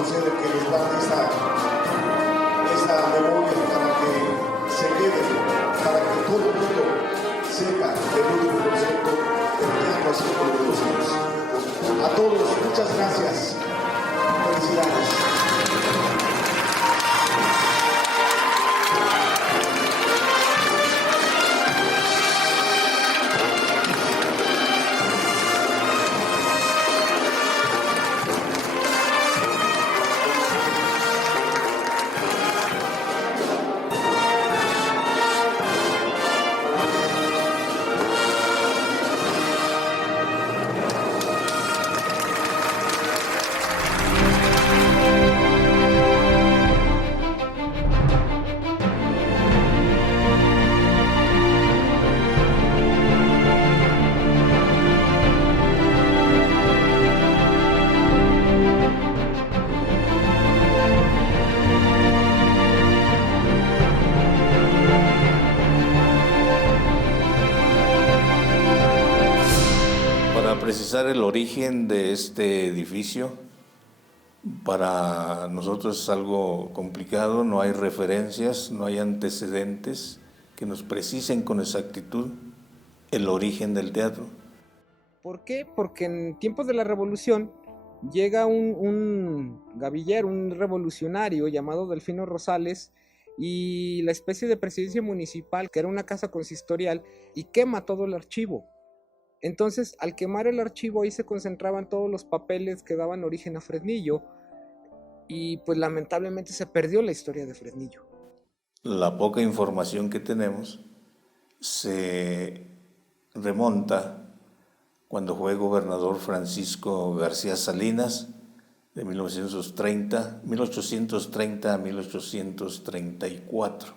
concede que les guarde esta memoria para que se quede, para que todo el mundo sepa el último concepto del teatro así como de los hijos. A todos, muchas gracias. Felicidades. Precisar el origen de este edificio, para nosotros es algo complicado, no hay referencias, no hay antecedentes que nos precisen con exactitud el origen del teatro. ¿Por qué? Porque en tiempos de la Revolución llega un gavillero, un revolucionario llamado Delfino Rosales, y la especie de presidencia municipal, que era una casa consistorial, y quema todo el archivo. Entonces, al quemar el archivo, ahí se concentraban todos los papeles que daban origen a Fresnillo, y pues lamentablemente se perdió la historia de Fresnillo. La poca información que tenemos se remonta cuando fue gobernador Francisco García Salinas, de 1830 a 1834.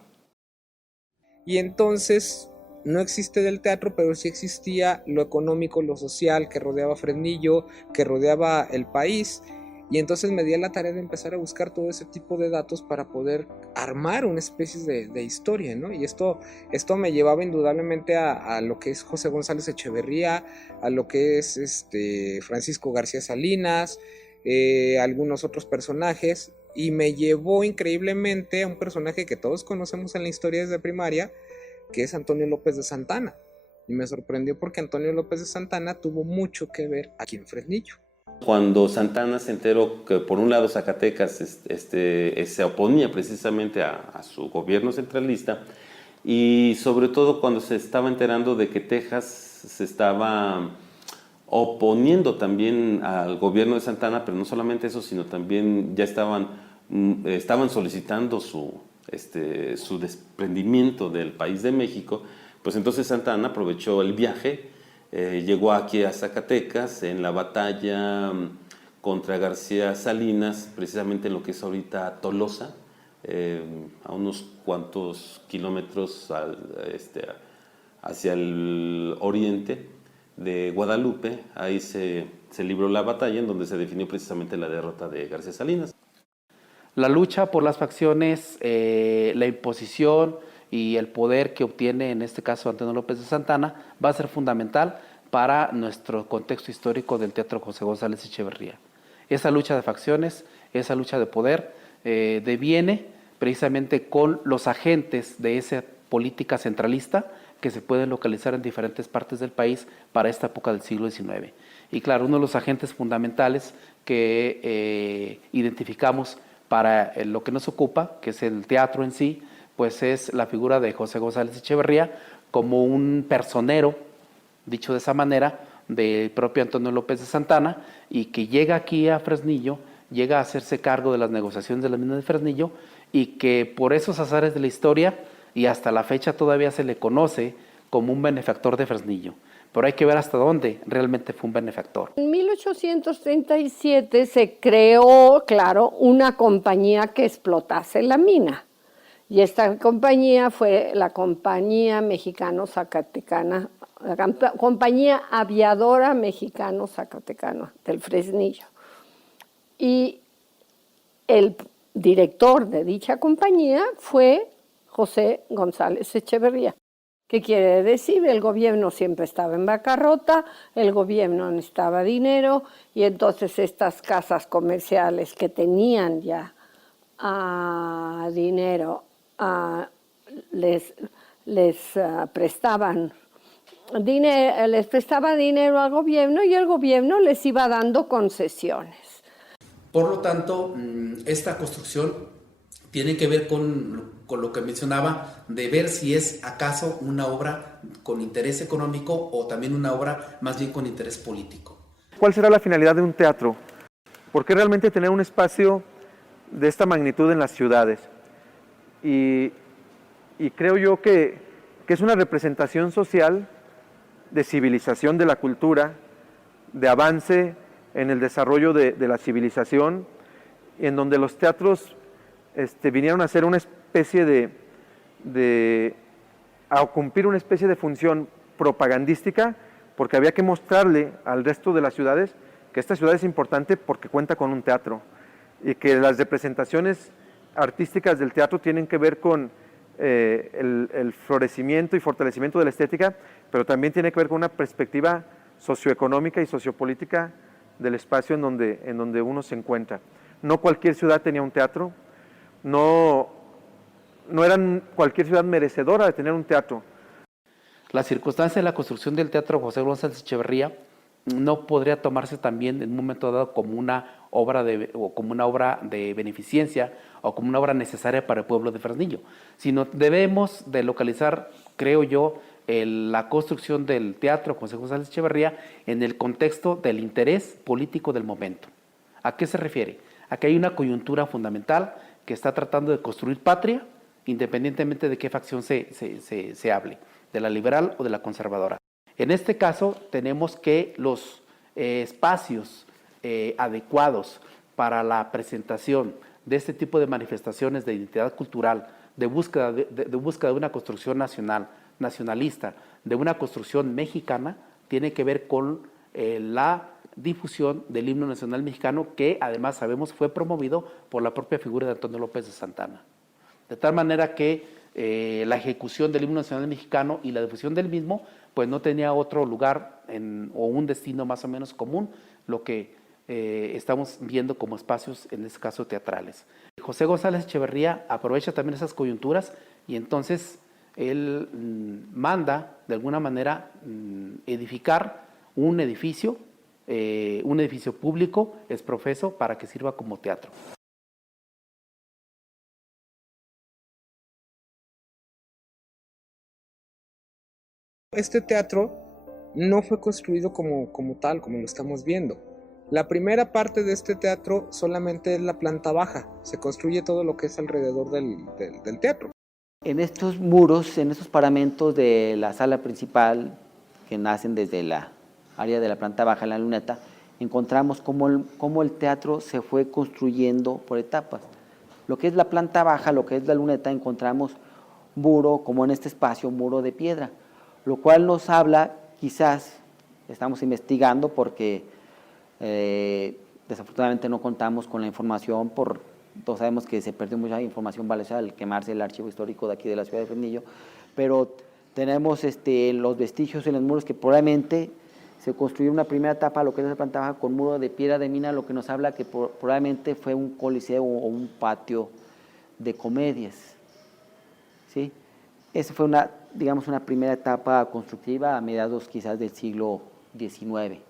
Y entonces no existe del teatro, pero sí existía lo económico, lo social que rodeaba Fresnillo, que rodeaba el país. Y entonces me di a la tarea de empezar a buscar todo ese tipo de datos para poder armar una especie de historia, ¿no? Y esto me llevaba indudablemente a lo que es José González Echeverría, a lo que es Francisco García Salinas, algunos otros personajes, y me llevó increíblemente a un personaje que todos conocemos en la historia desde primaria, que es Antonio López de Santana. Y me sorprendió porque Antonio López de Santana tuvo mucho que ver aquí en Fresnillo. Cuando Santana se enteró que por un lado Zacatecas se oponía precisamente a su gobierno centralista, y sobre todo cuando se estaba enterando de que Texas se estaba oponiendo también al gobierno de Santana, pero no solamente eso, sino también ya estaban solicitando su desprendimiento del país de México, pues entonces Santana aprovechó el viaje, llegó aquí a Zacatecas en la batalla contra García Salinas, precisamente en lo que es ahorita Tolosa, a unos cuantos kilómetros hacia el oriente de Guadalupe. Ahí se libró la batalla en donde se definió precisamente la derrota de García Salinas. La lucha por las facciones, la imposición y el poder que obtiene en este caso Antonio López de Santana va a ser fundamental para nuestro contexto histórico del Teatro José González Echeverría. Esa lucha de facciones, esa lucha de poder deviene precisamente con los agentes de esa política centralista que se pueden localizar en diferentes partes del país para esta época del siglo XIX. Y claro, uno de los agentes fundamentales que identificamos para lo que nos ocupa, que es el teatro en sí, pues es la figura de José González Echeverría como un personero, dicho de esa manera, del propio Antonio López de Santana, y que llega aquí a Fresnillo, llega a hacerse cargo de las negociaciones de la mina de Fresnillo, y que por esos azares de la historia, y hasta la fecha todavía se le conoce como un benefactor de Fresnillo. Pero hay que ver hasta dónde realmente fue un benefactor. En 1837 se creó, claro, una compañía que explotase la mina. Y esta compañía fue la Compañía Mexicano-Zacatecana, la Compañía Aviadora Mexicano-Zacatecana del Fresnillo. Y el director de dicha compañía fue José González Echeverría, ¿Qué quiere decir? El gobierno siempre estaba en bancarrota, el gobierno necesitaba dinero y entonces estas casas comerciales que tenían ya dinero les prestaba dinero al gobierno y el gobierno les iba dando concesiones. Por lo tanto, esta construcción tiene que ver con lo que mencionaba, de ver si es acaso una obra con interés económico o también una obra más bien con interés político. ¿Cuál será la finalidad de un teatro? ¿Por qué realmente tener un espacio de esta magnitud en las ciudades? Y creo yo que es una representación social de civilización de la cultura, de avance en el desarrollo de la civilización, en donde los teatros vinieron a ser una especie a cumplir una especie de función propagandística, porque había que mostrarle al resto de las ciudades que esta ciudad es importante porque cuenta con un teatro, y que las representaciones artísticas del teatro tienen que ver con el florecimiento y fortalecimiento de la estética, pero también tiene que ver con una perspectiva socioeconómica y sociopolítica del espacio en donde uno se encuentra. No cualquier ciudad tenía un teatro, no era cualquier ciudad merecedora de tener un teatro. La circunstancia de la construcción del Teatro José González Echeverría no podría tomarse también en un momento dado como una obra de beneficencia o como una obra necesaria para el pueblo de Fresnillo, sino debemos de localizar, creo yo, la construcción del Teatro José González Echeverría en el contexto del interés político del momento. ¿A qué se refiere? A que hay una coyuntura fundamental que está tratando de construir patria, independientemente de qué facción se hable, de la liberal o de la conservadora. En este caso, tenemos que los espacios adecuados para la presentación de este tipo de manifestaciones de identidad cultural, de búsqueda de una construcción nacionalista, de una construcción mexicana, tiene que ver con la difusión del himno nacional mexicano, que además sabemos fue promovido por la propia figura de Antonio López de Santana. De tal manera que la ejecución del himno nacional mexicano y la difusión del mismo pues no tenía otro lugar o un destino más o menos común, lo que estamos viendo como espacios, en este caso teatrales. José González Echeverría aprovecha también esas coyunturas y entonces él manda de alguna manera edificar un edificio público, es profeso, para que sirva como teatro. Este teatro no fue construido como tal, como lo estamos viendo. La primera parte de este teatro solamente es la planta baja, se construye todo lo que es alrededor del teatro. En estos muros, en estos paramentos de la sala principal, que nacen desde la área de la planta baja, en la luneta, encontramos cómo el teatro se fue construyendo por etapas. Lo que es la planta baja, lo que es la luneta, encontramos muro, como en este espacio, muro de piedra, lo cual nos habla, quizás, estamos investigando porque desafortunadamente no contamos con la información, todos sabemos que se perdió mucha información valiosa al quemarse el archivo histórico de aquí de la ciudad de Fresnillo, pero tenemos los vestigios en los muros que probablemente se construyó una primera etapa, lo que es la planta baja, con muro de piedra de mina, lo que nos habla que probablemente fue un coliseo o un patio de comedias, ¿sí? Esa fue una primera etapa constructiva a mediados quizás del siglo XIX.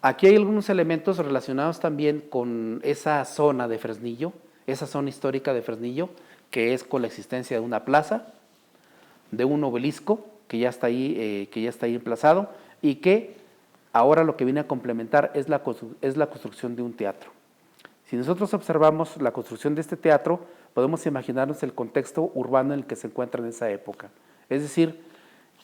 Aquí hay algunos elementos relacionados también con esa zona de Fresnillo, esa zona histórica de Fresnillo, que es con la existencia de una plaza, de un obelisco que ya está ahí emplazado y que ahora lo que viene a complementar es la construcción de un teatro. Si nosotros observamos la construcción de este teatro, podemos imaginarnos el contexto urbano en el que se encuentra en esa época. Es decir,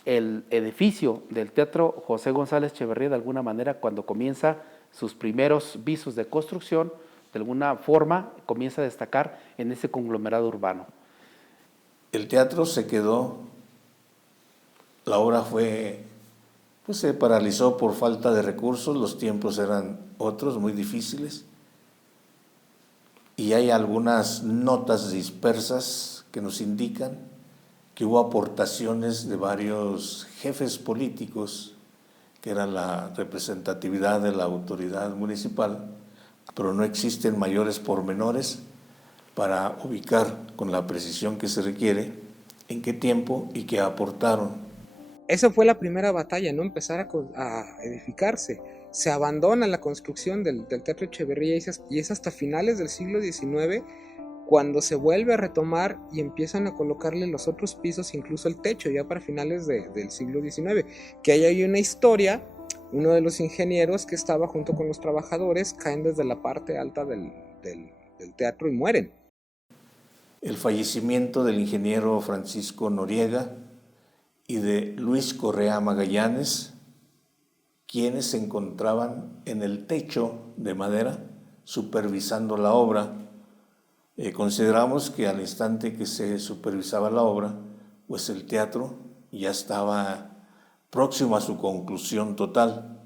el edificio del Teatro José González Echeverría, de alguna manera, cuando comienza sus primeros visos de construcción, de alguna forma comienza a destacar en ese conglomerado urbano. El teatro se quedó, la obra se paralizó por falta de recursos, los tiempos eran otros, muy difíciles, y hay algunas notas dispersas que nos indican que hubo aportaciones de varios jefes políticos, que era la representatividad de la autoridad municipal, pero no existen mayores pormenores para ubicar con la precisión que se requiere en qué tiempo y qué aportaron. Esa fue la primera batalla, ¿no? Empezar a edificarse. Se abandona la construcción del Teatro Echeverría y es hasta finales del siglo XIX cuando se vuelve a retomar y empiezan a colocarle los otros pisos, incluso el techo, ya para finales del siglo XIX. Que ahí hay una historia, uno de los ingenieros que estaba junto con los trabajadores caen desde la parte alta del teatro y mueren. El fallecimiento del ingeniero Francisco Noriega y de Luis Correa Magallanes, quienes se encontraban en el techo de madera supervisando la obra. Consideramos que al instante que se supervisaba la obra, pues el teatro ya estaba próximo a su conclusión total.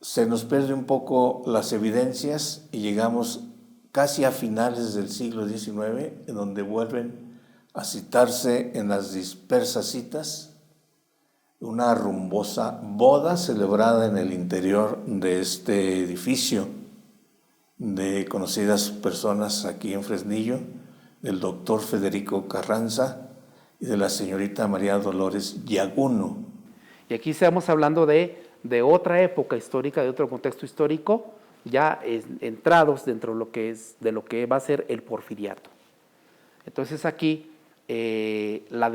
Se nos pierde un poco las evidencias y llegamos casi a finales del siglo XIX, en donde vuelven a citarse en las dispersas citas una rumbosa boda celebrada en el interior de este edificio de conocidas personas aquí en Fresnillo, del doctor Federico Carranza y de la señorita María Dolores Yaguno. Y aquí estamos hablando de otra época histórica, de otro contexto histórico, ya entrados dentro de lo que va a ser el porfiriato. Entonces aquí la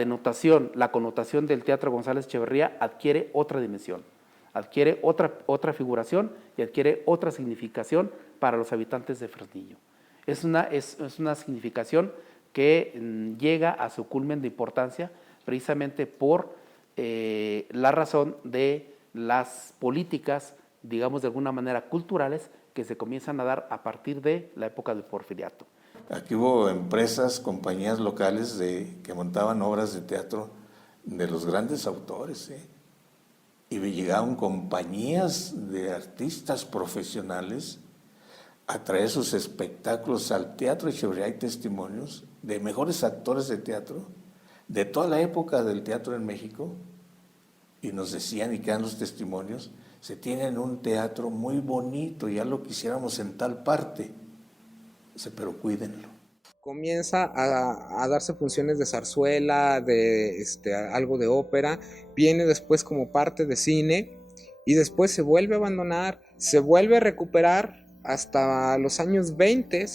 connotación del Teatro González Echeverría adquiere otra dimensión, adquiere otra figuración y adquiere otra significación para los habitantes de Fresnillo. Es una significación que llega a su culmen de importancia precisamente por la razón de las políticas, digamos de alguna manera culturales, que se comienzan a dar a partir de la época del porfiriato. Aquí hubo empresas, compañías locales que montaban obras de teatro de los grandes autores, y llegaban compañías de artistas profesionales a traer sus espectáculos al Teatro Echeverría. Hay testimonios de mejores actores de teatro de toda la época del teatro en México, y nos decían, y quedan los testimonios, se tienen un teatro muy bonito, ya lo quisiéramos en tal parte, pero cuídenlo. Comienza a darse funciones de zarzuela, de algo de ópera, viene después como parte de cine y después se vuelve a abandonar, se vuelve a recuperar hasta los años 20,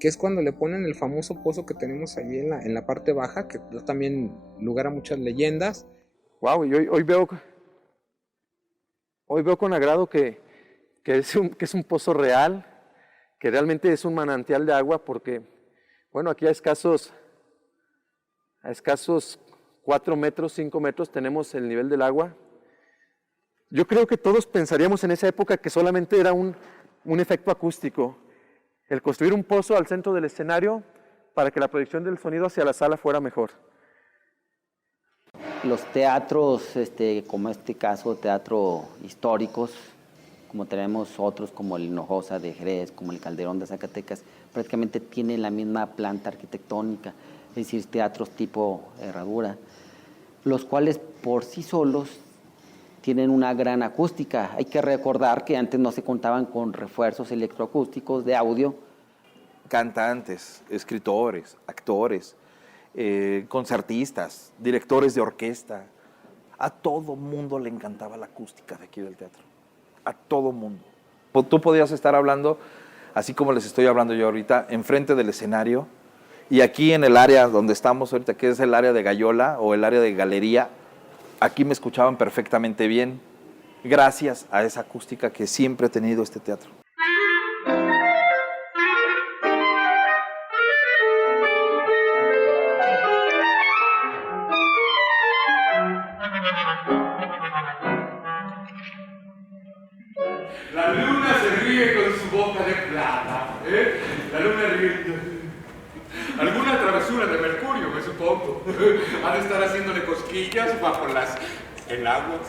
que es cuando le ponen el famoso pozo que tenemos allí en la parte baja, que da también lugar a muchas leyendas. Wow, y hoy veo con agrado que es un pozo real, que realmente es un manantial de agua, porque, bueno, aquí a escasos 4 metros, 5 metros tenemos el nivel del agua. Yo creo que todos pensaríamos en esa época que solamente era un efecto acústico, el construir un pozo al centro del escenario para que la proyección del sonido hacia la sala fuera mejor. Los teatros, como este caso, teatro históricos, como tenemos otros como el Hinojosa de Jerez, como el Calderón de Zacatecas, prácticamente tienen la misma planta arquitectónica, es decir, teatros tipo herradura, los cuales por sí solos tienen una gran acústica. Hay que recordar que antes no se contaban con refuerzos electroacústicos de audio. Cantantes, escritores, actores, concertistas, directores de orquesta, a todo mundo le encantaba la acústica de aquí del teatro, a todo mundo. Tú podías estar hablando, así como les estoy hablando yo ahorita, enfrente del escenario, y aquí en el área donde estamos ahorita, que es el área de Gallola o el área de Galería, aquí me escuchaban perfectamente bien, gracias a esa acústica que siempre ha tenido este teatro. La luna se ríe con su boca de plata, La luna ríe. Alguna travesura de Mercurio, me supongo. Ha de estar haciéndole cosquillas bajo el agua.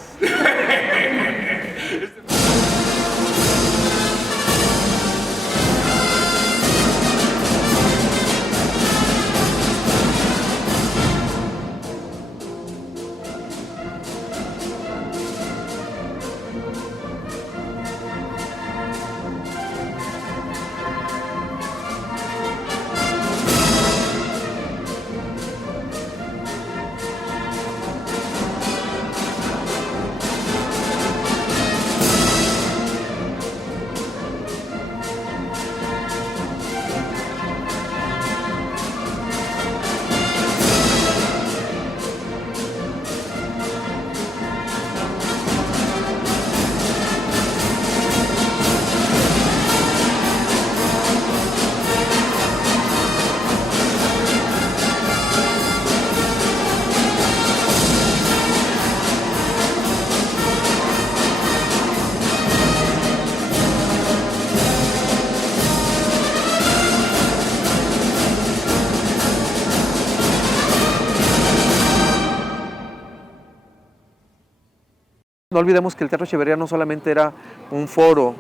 no olvidemos que el Teatro Echeverría no solamente era un foro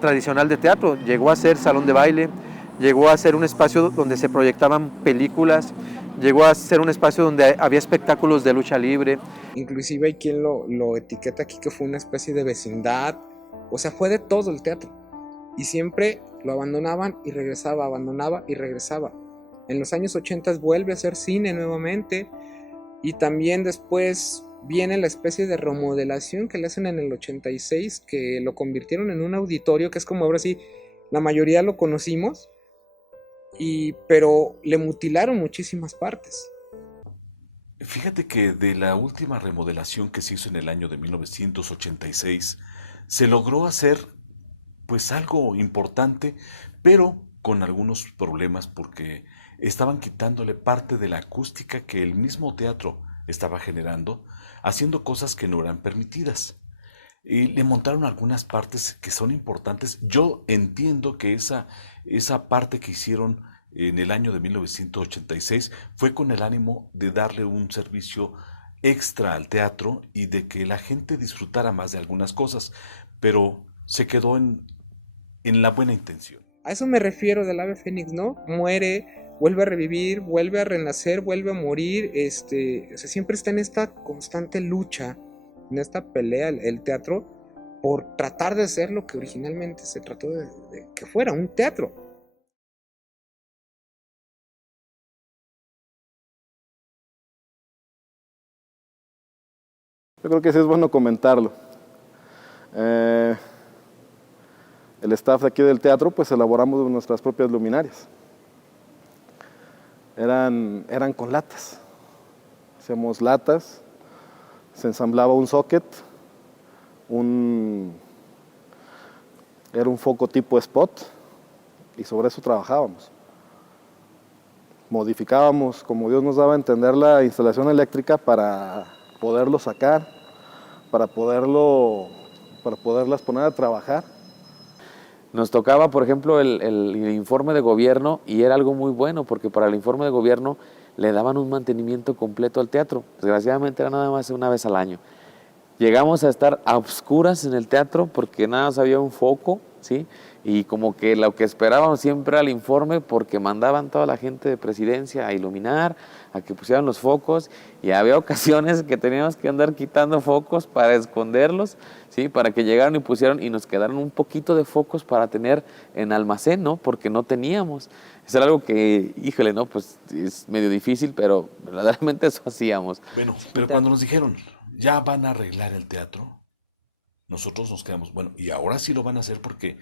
tradicional de teatro, llegó a ser salón de baile, llegó a ser un espacio donde se proyectaban películas, llegó a ser un espacio donde había espectáculos de lucha libre. Inclusive hay quien lo etiqueta aquí que fue una especie de vecindad, o sea, fue de todo el teatro. Y siempre lo abandonaban y regresaba, abandonaba y regresaba. En los años 80 vuelve a hacer cine nuevamente, y también después viene la especie de remodelación que le hacen en el 86, que lo convirtieron en un auditorio, que es como ahora sí, la mayoría lo conocimos, pero le mutilaron muchísimas partes. Fíjate que de la última remodelación que se hizo en el año de 1986, se logró hacer pues algo importante, pero con algunos problemas porque estaban quitándole parte de la acústica que el mismo teatro estaba generando, haciendo cosas que no eran permitidas. Y le montaron algunas partes que son importantes. Yo entiendo que esa parte que hicieron en el año de 1986 fue con el ánimo de darle un servicio extra al teatro y de que la gente disfrutara más de algunas cosas, pero se quedó en la buena intención. A eso me refiero del ave fénix, ¿no? Muere, vuelve a revivir, vuelve a renacer, vuelve a morir, o sea, siempre está en esta constante lucha, en esta pelea el teatro por tratar de ser lo que originalmente se trató de que fuera, un teatro. Yo creo que sí es bueno comentarlo. El staff de aquí del teatro, pues elaboramos nuestras propias luminarias. Eran con latas. Hacíamos latas, se ensamblaba un socket, era un foco tipo spot y sobre eso trabajábamos. Modificábamos como Dios nos daba a entender la instalación eléctrica para poderlo sacar, para poderlas poner a trabajar. Nos tocaba, por ejemplo, el informe de gobierno y era algo muy bueno porque para el informe de gobierno le daban un mantenimiento completo al teatro. Desgraciadamente era nada más una vez al año. Llegamos a estar a oscuras en el teatro porque nada más había un foco, ¿sí? Y como que lo que esperábamos siempre era el informe porque mandaban toda la gente de presidencia a iluminar, a que pusieran los focos y había ocasiones que teníamos que andar quitando focos para esconderlos, ¿sí? Para que llegaran y pusieran y nos quedaron un poquito de focos para tener en almacén, ¿no? Porque no teníamos. Eso era algo que, híjole, ¿no? Pues es medio difícil, pero verdaderamente eso hacíamos. Bueno, pero cuando nos dijeron, ya van a arreglar el teatro, nosotros nos quedamos, bueno, y ahora sí lo van a hacer porque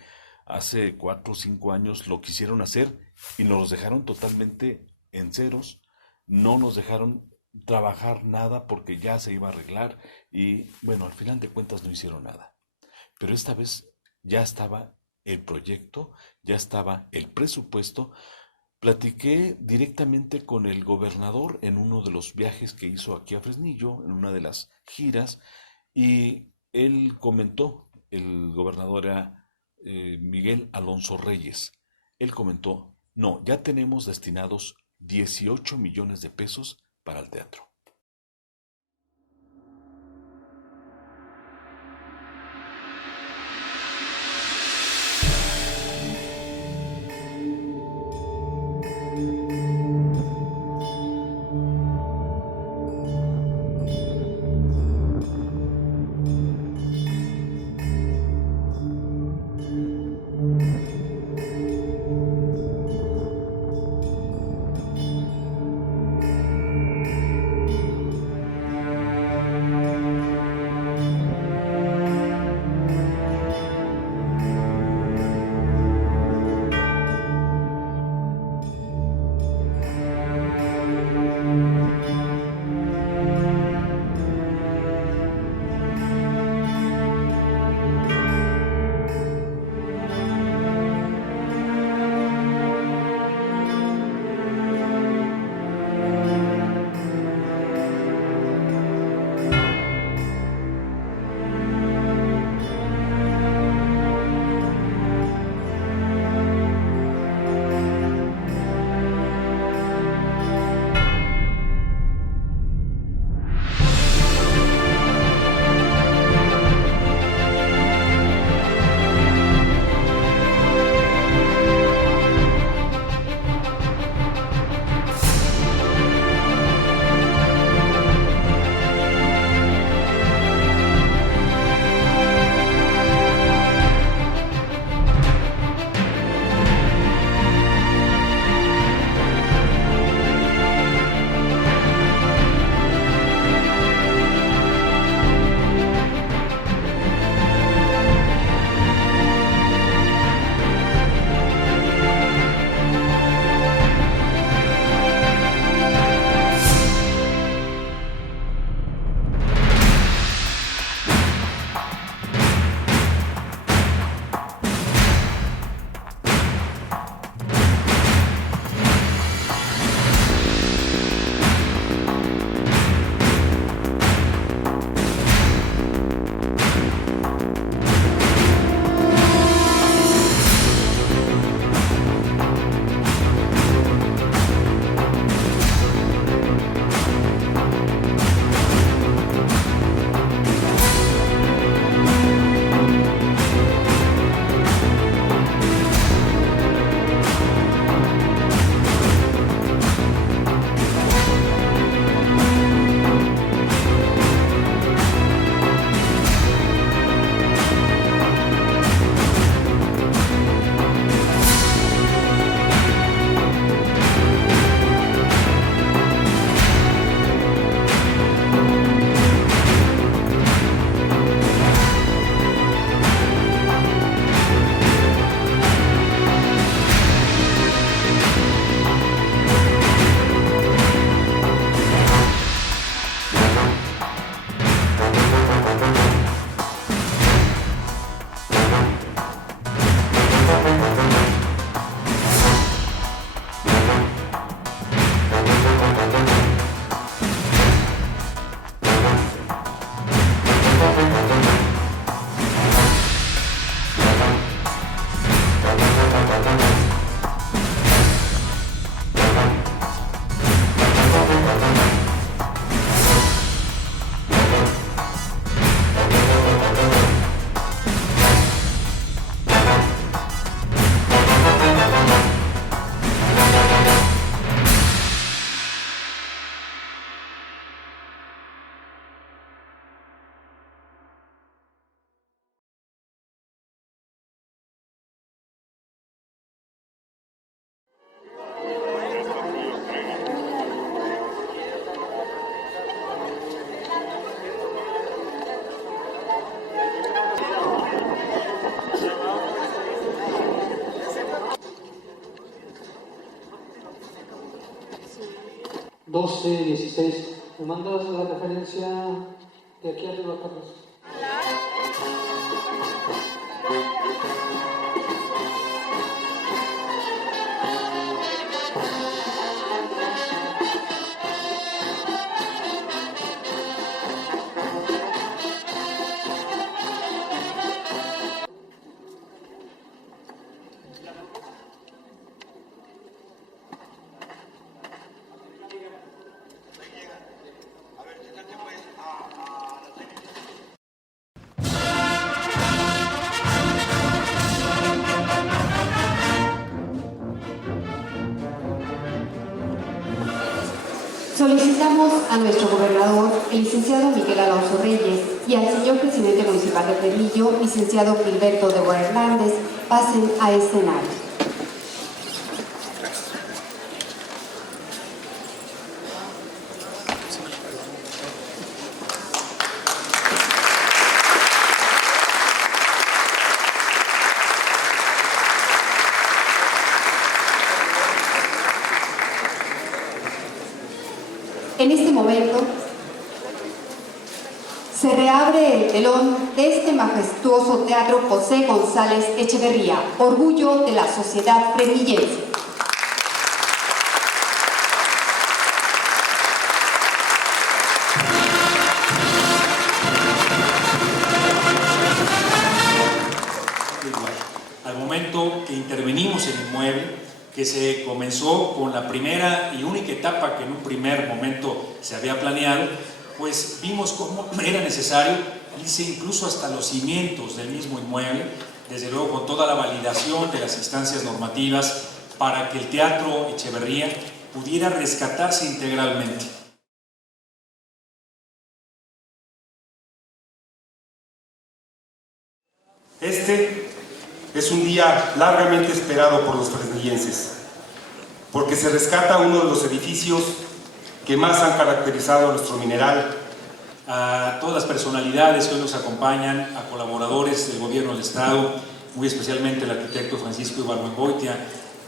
hace 4 o 5 años lo quisieron hacer y nos dejaron totalmente en ceros, no nos dejaron trabajar nada porque ya se iba a arreglar y bueno, al final de cuentas no hicieron nada. Pero esta vez ya estaba el proyecto, ya estaba el presupuesto. Platiqué directamente con el gobernador en uno de los viajes que hizo aquí a Fresnillo, en una de las giras, y él comentó, el gobernador era Miguel Alonso Reyes, él comentó, no, ya tenemos destinados 18 millones de pesos para el teatro. 12:16. ¿Me mandas la referencia de aquí arriba, Carlos? Solicitamos a nuestro gobernador, el licenciado Miguel Alonso Reyes, y al señor presidente municipal de Fresnillo, licenciado Gilberto de Guerra Hernández, pasen a escenario. En este momento se reabre el telón de este majestuoso Teatro José González Echeverría, orgullo de la sociedad fresnillense. Al momento que intervenimos en el inmueble, que se comenzó con la primera y única etapa que en un primer momento se había planeado, pues vimos cómo era necesario irse incluso hasta los cimientos del mismo inmueble, desde luego con toda la validación de las instancias normativas para que el Teatro Echeverría pudiera rescatarse integralmente. Este es un día largamente esperado por los fresnillenses, porque se rescata uno de los edificios que más han caracterizado a nuestro mineral. A todas las personalidades que hoy nos acompañan, a colaboradores del Gobierno del Estado, muy especialmente el arquitecto Francisco Ibargüengoitia,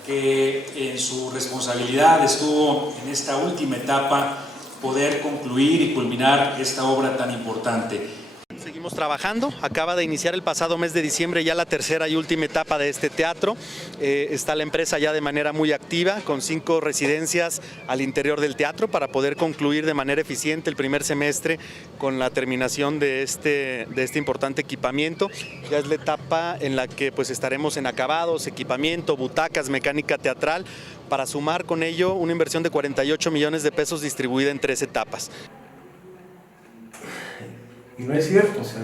que en su responsabilidad estuvo en esta última etapa poder concluir y culminar esta obra tan importante. Seguimos trabajando, acaba de iniciar el pasado mes de diciembre ya la tercera y última etapa de este teatro. Está la empresa ya de manera muy activa con 5 residencias al interior del teatro para poder concluir de manera eficiente el primer semestre con la terminación de este importante equipamiento. Ya es la etapa en la que pues estaremos en acabados, equipamiento, butacas, mecánica teatral, para sumar con ello una inversión de 48 millones de pesos distribuida en 3 etapas. Y no es cierto, o sea,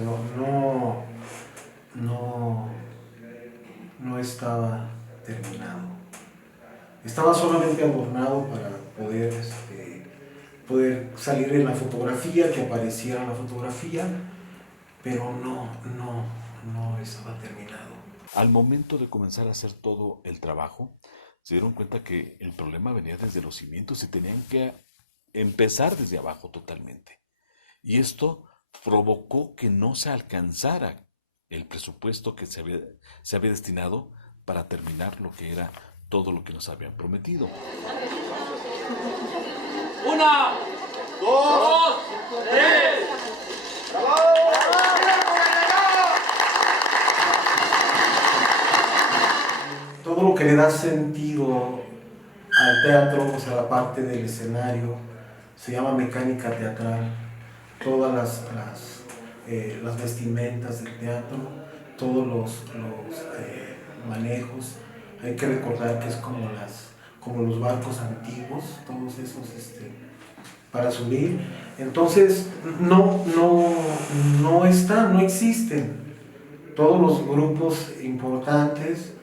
no estaba terminado. Estaba solamente adornado para poder salir en la fotografía, que apareciera en la fotografía, pero no estaba terminado. Al momento de comenzar a hacer todo el trabajo, se dieron cuenta que el problema venía desde los cimientos y tenían que empezar desde abajo totalmente. Y esto provocó que no se alcanzara el presupuesto que se había destinado para terminar lo que era todo lo que nos habían prometido. 1, 2, 3. Todo lo que le da sentido al teatro, o sea, la parte del escenario, se llama mecánica teatral. Todas las vestimentas del teatro, todos los manejos. Hay que recordar que es como los barcos antiguos, todos esos para subir. Entonces no existen todos los grupos importantes.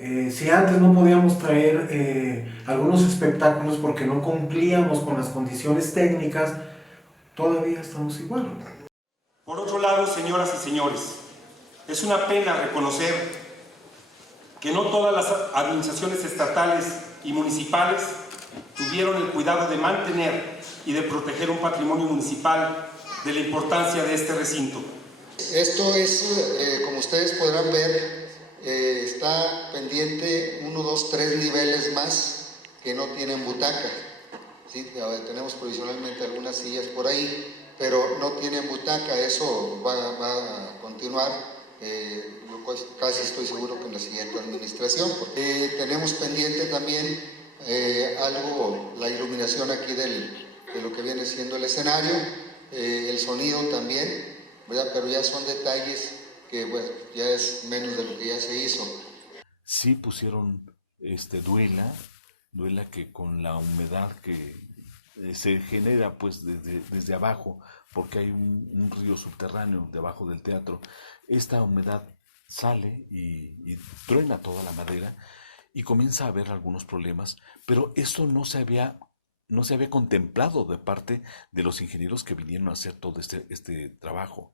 Si antes no podíamos traer algunos espectáculos porque no cumplíamos con las condiciones técnicas, todavía estamos igual. Por otro lado, señoras y señores, es una pena reconocer que no todas las administraciones estatales y municipales tuvieron el cuidado de mantener y de proteger un patrimonio municipal de la importancia de este recinto. Esto es, como ustedes podrán ver, está pendiente 1, 2, 3 niveles más que no tienen butaca. ¿sí? Tenemos provisionalmente algunas sillas por ahí, pero no tienen butaca, eso va a continuar, yo casi estoy seguro que en la siguiente administración. Tenemos pendiente también algo, la iluminación aquí de lo que viene siendo el escenario, el sonido también, ¿verdad? Pero ya son detalles que bueno, ya es menos de lo que ya se hizo. Sí pusieron duela que con la humedad que se genera pues desde abajo, porque hay un río subterráneo debajo del teatro, esta humedad sale y truena toda la madera y comienza a haber algunos problemas, pero esto no se había contemplado de parte de los ingenieros que vinieron a hacer todo este trabajo.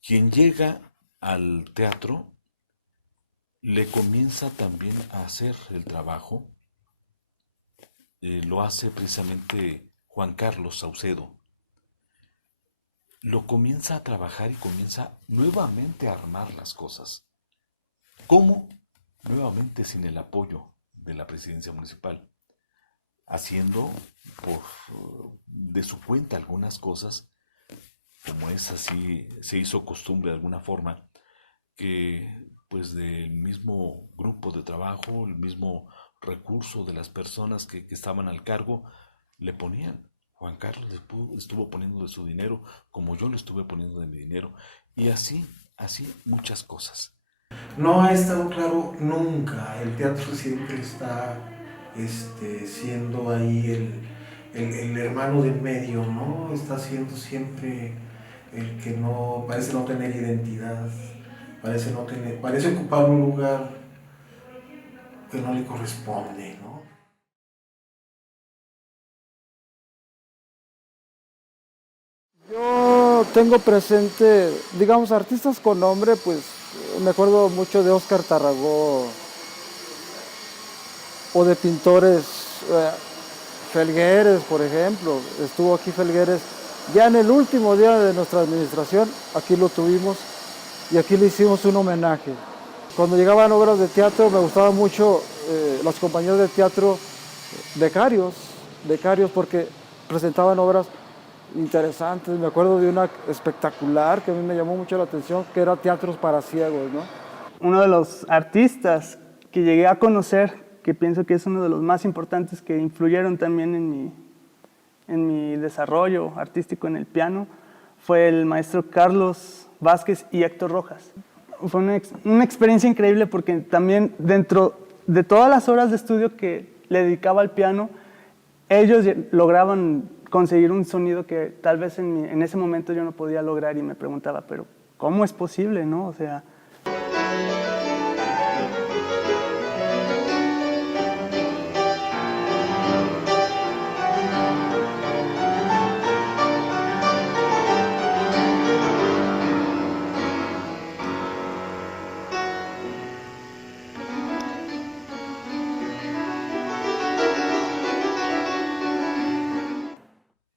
Quien llega al teatro le comienza también a hacer el trabajo, lo hace precisamente Juan Carlos Saucedo. Lo comienza a trabajar y comienza nuevamente a armar las cosas. ¿Cómo? Nuevamente sin el apoyo de la presidencia municipal, haciendo de su cuenta algunas cosas, como es así, se hizo costumbre de alguna forma, que pues del mismo grupo de trabajo, el mismo recurso de las personas que estaban al cargo, le ponían. Juan Carlos estuvo poniendo de su dinero, como yo lo estuve poniendo de mi dinero, y así muchas cosas. No ha estado claro nunca, el teatro siempre está siendo ahí el hermano del medio, ¿no? Está siendo siempre el que no parece no tener identidad, parece ocupar un lugar que no le corresponde, ¿no? Yo tengo presente, digamos, artistas con nombre, pues me acuerdo mucho de Óscar Tarragó o de pintores, Felgueres, por ejemplo. Estuvo aquí Felgueres ya en el último día de nuestra administración, aquí lo tuvimos y aquí le hicimos un homenaje. Cuando llegaban obras de teatro me gustaban mucho los compañeros de teatro becarios porque presentaban obras interesantes. Me acuerdo de una espectacular que a mí me llamó mucho la atención, que era Teatros para Ciegos, ¿no? Uno de los artistas que llegué a conocer, que pienso que es uno de los más importantes que influyeron también en mi desarrollo artístico en el piano, fue el maestro Carlos Vázquez y Héctor Rojas. Fue una experiencia increíble porque también dentro de todas las horas de estudio que le dedicaba al piano, ellos lograban conseguir un sonido que tal vez en ese momento yo no podía lograr y me preguntaba, pero ¿cómo es posible, no? O sea...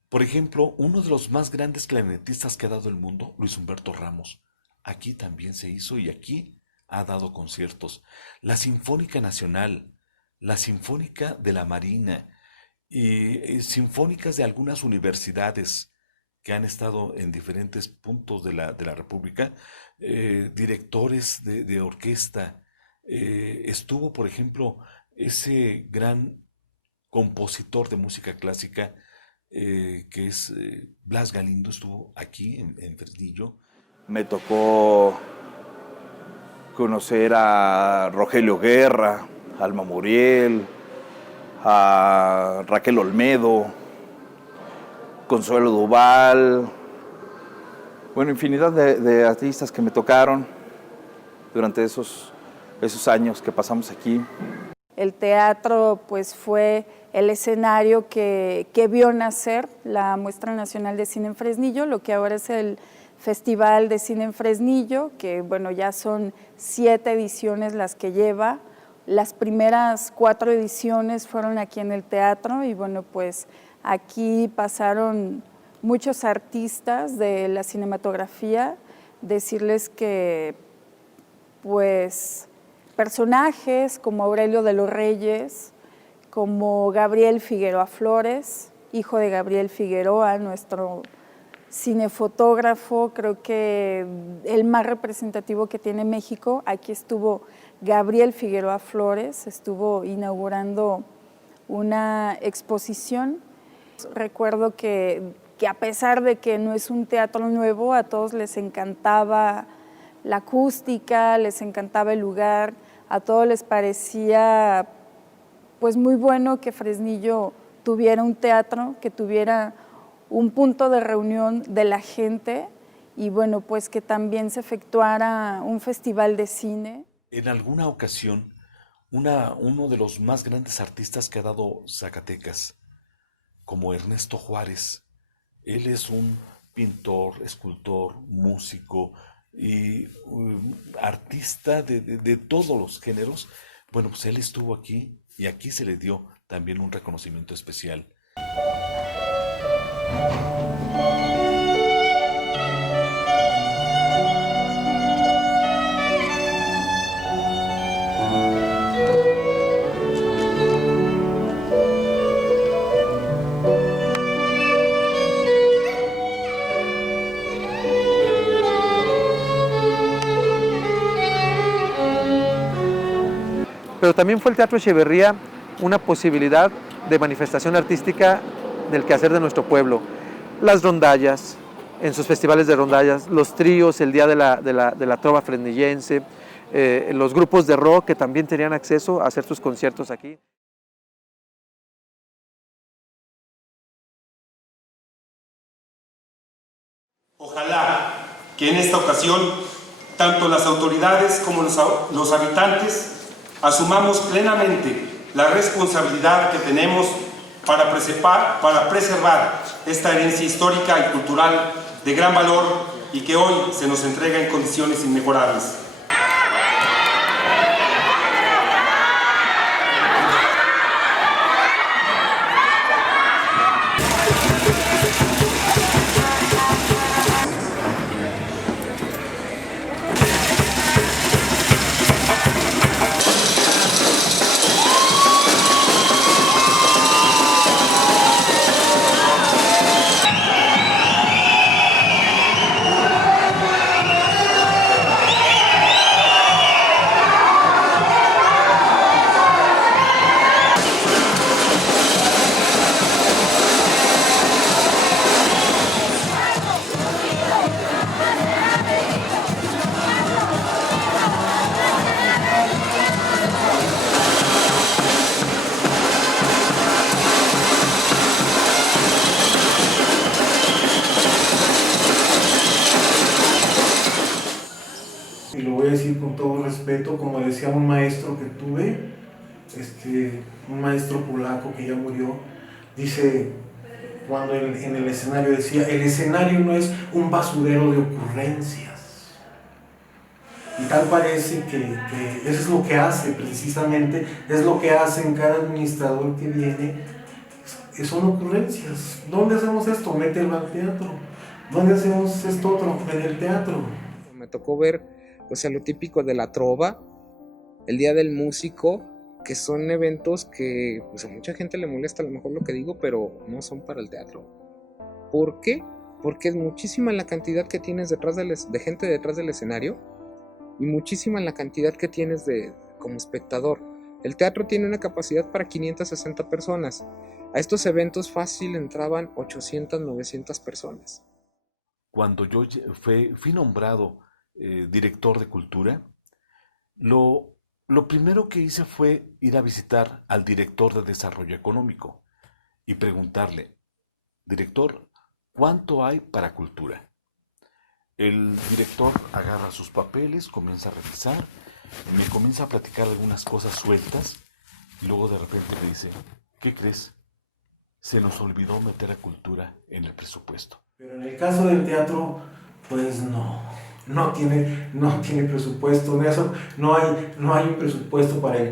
Por ejemplo, uno de los más grandes clarinetistas que ha dado el mundo, Luis Humberto Ramos, aquí también se hizo y aquí ha dado conciertos. La Sinfónica Nacional, la Sinfónica de la Marina y sinfónicas de algunas universidades que han estado en diferentes puntos de la República, directores de orquesta. Estuvo, por ejemplo, ese gran compositor de música clásica, que es Blas Galindo, estuvo aquí en Fresnillo. Me tocó conocer a Rogelio Guerra, Alma Muriel, a Raquel Olmedo, Consuelo Duval, bueno, infinidad de artistas que me tocaron durante esos años que pasamos aquí. El teatro pues fue el escenario que vio nacer la Muestra Nacional de Cine en Fresnillo, lo que ahora es el Festival de Cine en Fresnillo, que bueno, ya son 7 ediciones las que lleva. Las primeras 4 ediciones fueron aquí en el teatro y bueno, pues aquí pasaron muchos artistas de la cinematografía. Decirles que pues personajes como Aurelio de los Reyes, como Gabriel Figueroa Flores, hijo de Gabriel Figueroa, nuestro cinefotógrafo, creo que el más representativo que tiene México. Aquí estuvo Gabriel Figueroa Flores, estuvo inaugurando una exposición. Recuerdo que a pesar de que no es un teatro nuevo, a todos les encantaba la acústica, les encantaba el lugar, a todos les parecía pues muy bueno que Fresnillo tuviera un teatro, que tuviera un punto de reunión de la gente y bueno, pues que también se efectuara un festival de cine. En alguna ocasión, uno de los más grandes artistas que ha dado Zacatecas, como Ernesto Juárez, él es un pintor, escultor, músico y artista de todos los géneros. Bueno, pues él estuvo aquí y aquí se le dio también un reconocimiento especial. Pero también fue el Teatro Echeverría una posibilidad de manifestación artística del quehacer de nuestro pueblo. Las rondallas, en sus festivales de rondallas, los tríos, el Día de la Trova Fresnillense, los grupos de rock que también tenían acceso a hacer sus conciertos aquí. Ojalá que en esta ocasión, tanto las autoridades como los habitantes asumamos plenamente la responsabilidad que tenemos para preservar esta herencia histórica y cultural de gran valor y que hoy se nos entrega en condiciones inmejorables. Y lo voy a decir con todo respeto, como decía un maestro que tuve, un maestro polaco que ya murió, dice, cuando en el escenario decía, el escenario no es un basurero de ocurrencias. Y tal parece que eso es lo que hace precisamente, es lo que hace en cada administrador que viene, son ocurrencias. ¿Dónde hacemos esto? Mételo al teatro. ¿Dónde hacemos esto otro? En el teatro. Me tocó ver pues a lo típico de la trova, el Día del Músico, que son eventos que pues a mucha gente le molesta a lo mejor lo que digo, pero no son para el teatro. ¿Por qué? Porque es muchísima la cantidad que tienes de gente detrás del escenario y muchísima la cantidad que tienes como espectador. El teatro tiene una capacidad para 560 personas. A estos eventos fácil entraban 800, 900 personas. Cuando yo fui nombrado director de cultura, lo primero que hice fue ir a visitar al director de desarrollo económico y preguntarle, director, ¿cuánto hay para cultura? El director agarra sus papeles, comienza a revisar, me comienza a platicar algunas cosas sueltas y luego de repente me dice, ¿qué crees? Se nos olvidó meter a cultura en el presupuesto. Pero en el caso del teatro, pues no tiene presupuesto, no hay un presupuesto para el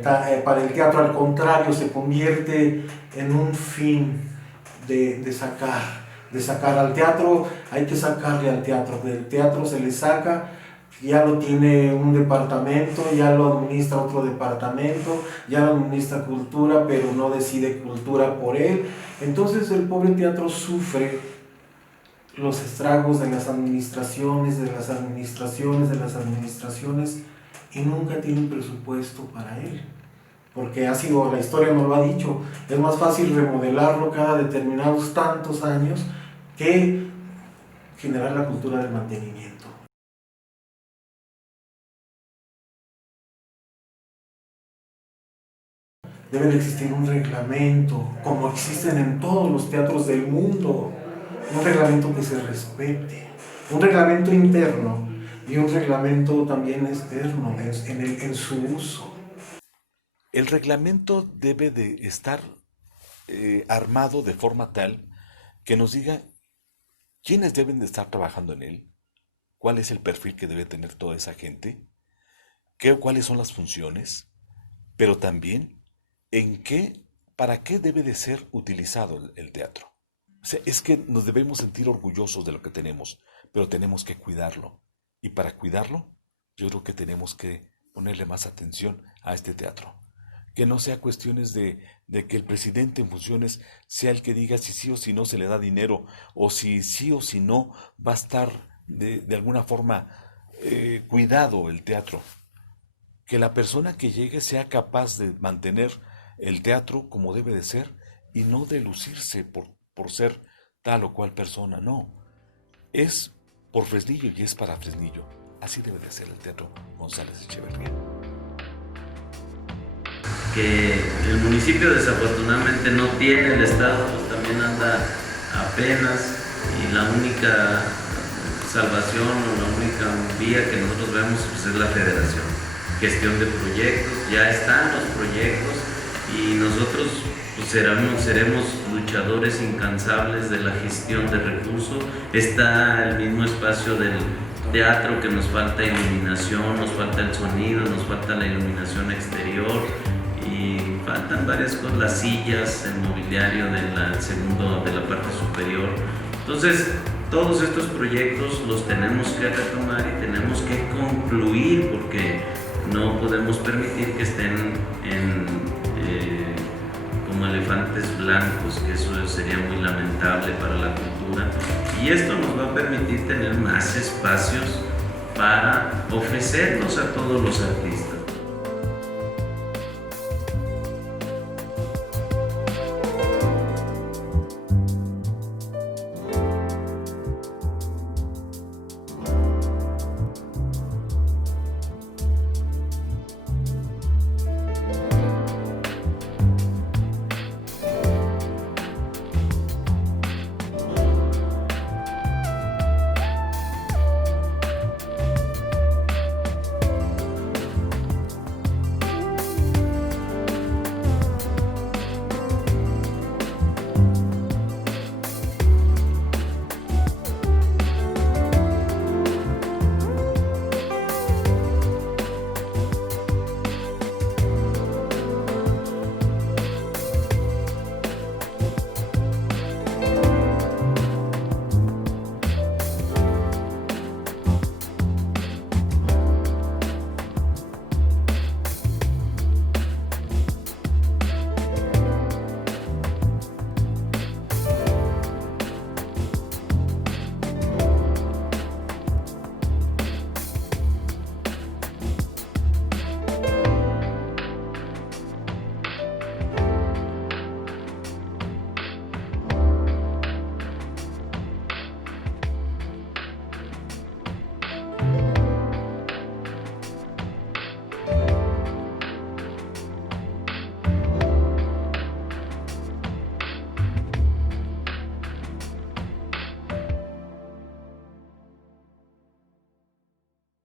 teatro, al contrario, se convierte en un fin de sacar al teatro, hay que sacarle al teatro, del teatro se le saca ya lo tiene un departamento, ya lo administra otro departamento, ya lo administra cultura, pero no decide cultura por él. Entonces el pobre teatro sufre los estragos de las administraciones, y nunca tiene un presupuesto para él. Porque ha sido, la historia nos lo ha dicho, es más fácil remodelarlo cada determinados tantos años que generar la cultura del mantenimiento. Debe de existir un reglamento, como existen en todos los teatros del mundo, un reglamento que se respete, un reglamento interno y un reglamento también externo en su uso. El reglamento debe de estar armado de forma tal que nos diga quiénes deben de estar trabajando en él, cuál es el perfil que debe tener toda esa gente, cuáles son las funciones, pero también para qué debe de ser utilizado el teatro. O sea, es que nos debemos sentir orgullosos de lo que tenemos, pero tenemos que cuidarlo. Y para cuidarlo, yo creo que tenemos que ponerle más atención a este teatro. Que no sea cuestiones de que el presidente en funciones sea el que diga si sí o si no se le da dinero, o si sí o si no va a estar de alguna forma cuidado el teatro. Que la persona que llegue sea capaz de mantener el teatro como debe de ser y no de lucirse por ser tal o cual persona, no. Es por Fresnillo y es para Fresnillo. Así debe de ser el Teatro González Echeverría. Que el municipio desafortunadamente no tiene, el Estado pues también anda apenas, y la única salvación o la única vía que nosotros vemos pues es la federación. Gestión de proyectos, ya están los proyectos y nosotros pues seremos luchadores incansables de la gestión de recursos. Está el mismo espacio del teatro que nos falta iluminación, nos falta el sonido, nos falta la iluminación exterior y faltan varias cosas, las sillas, el mobiliario de la parte superior. Entonces, todos estos proyectos los tenemos que retomar y tenemos que concluir porque no podemos permitir que estén como elefantes blancos, que eso sería muy lamentable para la cultura. Y esto nos va a permitir tener más espacios para ofrecernos a todos los artistas.